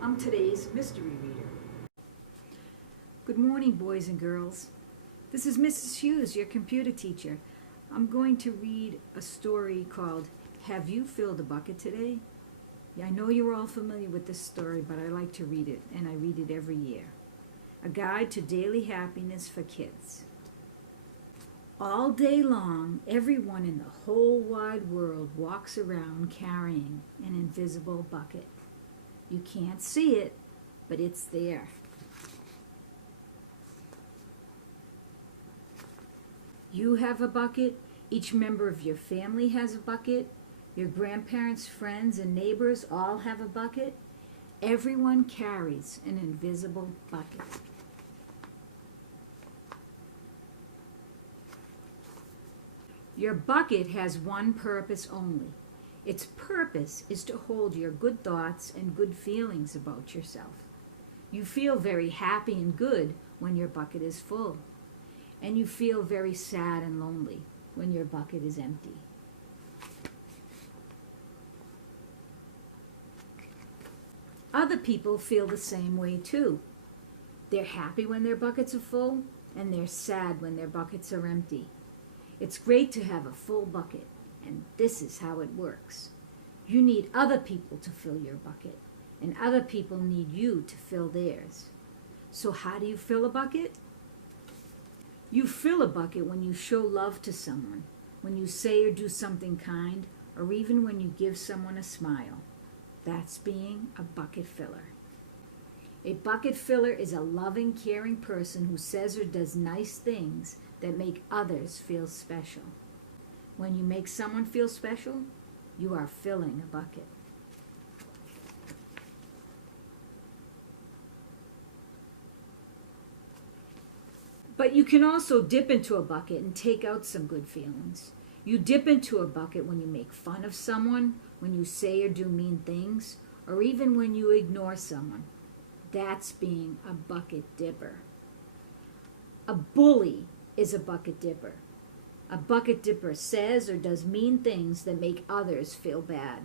I'm today's mystery reader. Good morning, boys and girls. This is Mrs. Hughes, your computer teacher. I'm going to read a story called Have You Filled a Bucket Today? Yeah, I know you're all familiar with this story, but I like to read it, and I read it every year. A Guide to Daily Happiness for Kids. All day long, everyone in the whole wide world walks around carrying an invisible bucket. You can't see it, but it's there. You have a bucket. Each member of your family has a bucket. Your grandparents, friends, and neighbors all have a bucket. Everyone carries an invisible bucket. Your bucket has one purpose only. Its purpose is to hold your good thoughts and good feelings about yourself. You feel very happy and good when your bucket is full, and you feel very sad and lonely when your bucket is empty. Other people feel the same way too. They're happy when their buckets are full, and they're sad when their buckets are empty. It's great to have a full bucket, and this is how it works. You need other people to fill your bucket, and other people need you to fill theirs. So how do you fill a bucket? You fill a bucket when you show love to someone, when you say or do something kind, or even when you give someone a smile. That's being a bucket filler. A bucket filler is a loving, caring person who says or does nice things that make others feel special. When you make someone feel special, you are filling a bucket. But you can also dip into a bucket and take out some good feelings. You dip into a bucket when you make fun of someone, when you say or do mean things, or even when you ignore someone. That's being a bucket dipper. A bully is a bucket dipper. A bucket dipper says or does mean things that make others feel bad.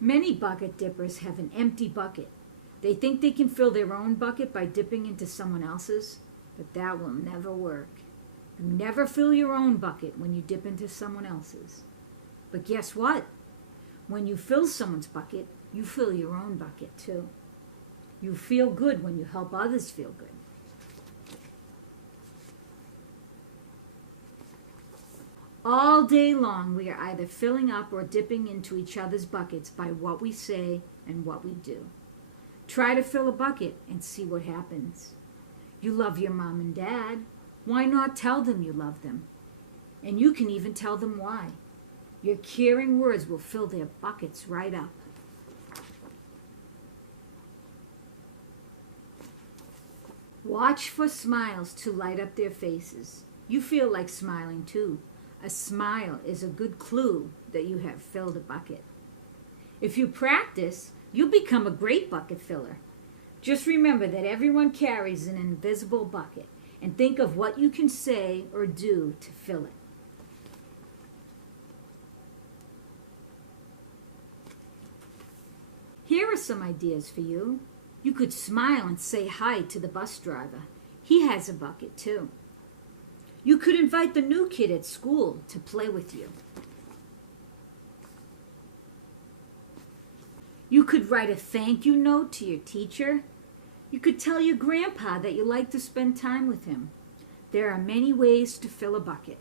Many bucket dippers have an empty bucket. They think they can fill their own bucket by dipping into someone else's, but that will never work. You never fill your own bucket when you dip into someone else's. But guess what? When you fill someone's bucket, you fill your own bucket too. You feel good when you help others feel good. All day long, we are either filling up or dipping into each other's buckets by what we say and what we do. Try to fill a bucket and see what happens. You love your mom and dad. Why not tell them you love them? And you can even tell them why. Your caring words will fill their buckets right up. Watch for smiles to light up their faces. You feel like smiling too. A smile is a good clue that you have filled a bucket. If you practice, you'll become a great bucket filler. Just remember that everyone carries an invisible bucket, and think of what you can say or do to fill it. Here are some ideas for you. You could smile and say hi to the bus driver. He has a bucket too. You could invite the new kid at school to play with you. You could write a thank you note to your teacher. You could tell your grandpa that you like to spend time with him. There are many ways to fill a bucket.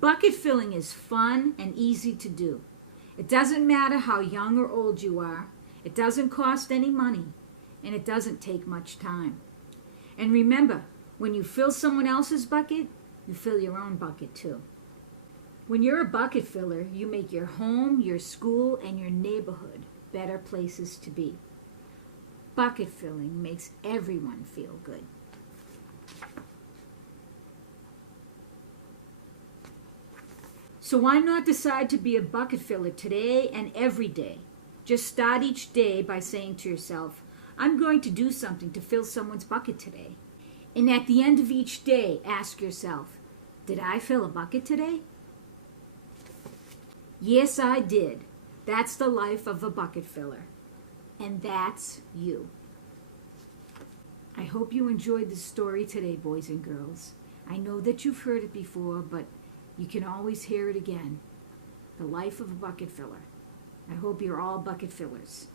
Bucket filling is fun and easy to do. It doesn't matter how young or old you are. It doesn't cost any money, and it doesn't take much time. And remember, when you fill someone else's bucket, you fill your own bucket too. When you're a bucket filler, you make your home, your school, and your neighborhood better places to be. Bucket filling makes everyone feel good. So why not decide to be a bucket filler today and every day? Just start each day by saying to yourself, I'm going to do something to fill someone's bucket today. And at the end of each day, ask yourself, did I fill a bucket today? Yes, I did. That's the life of a bucket filler. And that's you. I hope you enjoyed the story today, boys and girls. I know that you've heard it before, but you can always hear it again. The life of a bucket filler. I hope you're all bucket fillers.